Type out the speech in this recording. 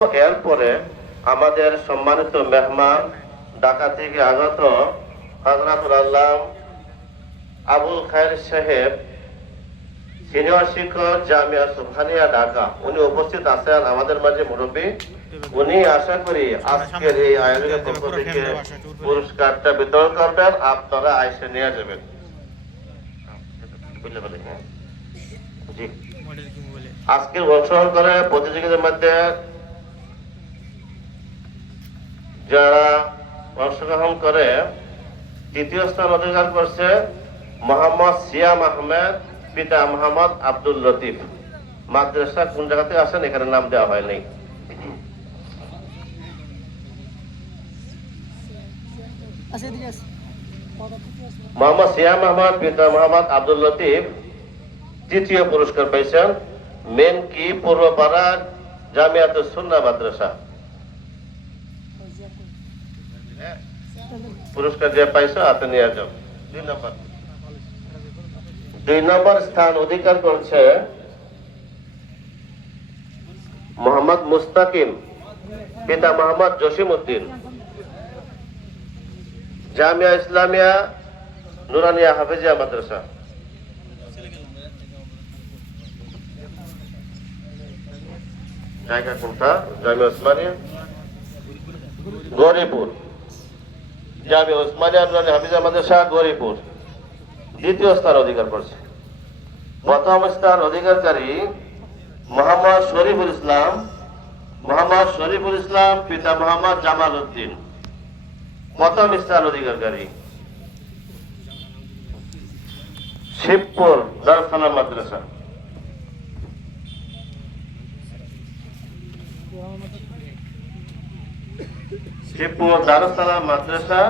এরপরে আমাদের সম্মানিত মেহমান ঢাকা থেকে আগত হযরতুল আল্লাম আবুল খায়ের সাহেব, সিনিয়র শিক্ষক, জামিয়া সুবহানিয়া ঢাকা, উনি উপস্থিত আছেন আমাদের মাঝে। মুরব্বী উনি আশা করি আজকের এই আয়োজনের পক্ষ থেকে পুরস্কারটা বিতরণ করবেন, আপনারা আইসে নিয়ে যাবেন। জি, আজকের অংশগ্রহণ করে প্রতিযোগিতার মধ্যে যারা অংশগ্রহণ করে তৃতীয় স্থান অধিকার করছে মোহাম্মদ সিয়াম আহমেদ, পিতা মোহাম্মদ আব্দুল লতিফ। মাদ্রাসা কোন জায়গাতে আসেন এখানে নাম দেওয়া হয়নি। মোহাম্মদ সিয়াম আহমদ, পিতা মোহাম্মদ আব্দুল লতিফ তৃতীয় পুরস্কার পাইছেন। মেন কি পূর্বপাড়া জামিয়াতুস সুন্নাহ মাদ্রাসা। পুরস্কার যে পাইছো হাতে নিয়ে যাও। 2 নম্বর স্থান অধিকার করছে মোহাম্মদ মুস্তাকিম, পিতা মোহাম্মদ জসিম উদ্দিন, জামিয়া ইসলামিয়া নুরানিয়া হাফিজিয়া মাদ্রাসা। জায়গা কোনটা? জামিয়া উসমানিয়া গৌরীপুর, জামিয়া উসমানিয়া নুরানিয়া হাফিজিয়া মাদ্রাসা গৌরীপুর দ্বিতীয় স্থান অধিকার করছে। প্রথম স্থান অধিকারী মোহাম্মদ শরীফুল ইসলাম, পিতা মোহাম্মদ জামাল উদ্দিন প্রথম স্থান অধিকারী। শিবপুর দারুস সালাম মাদ্রাসা। শিবপুর দারুস সালাম মাদ্রাসা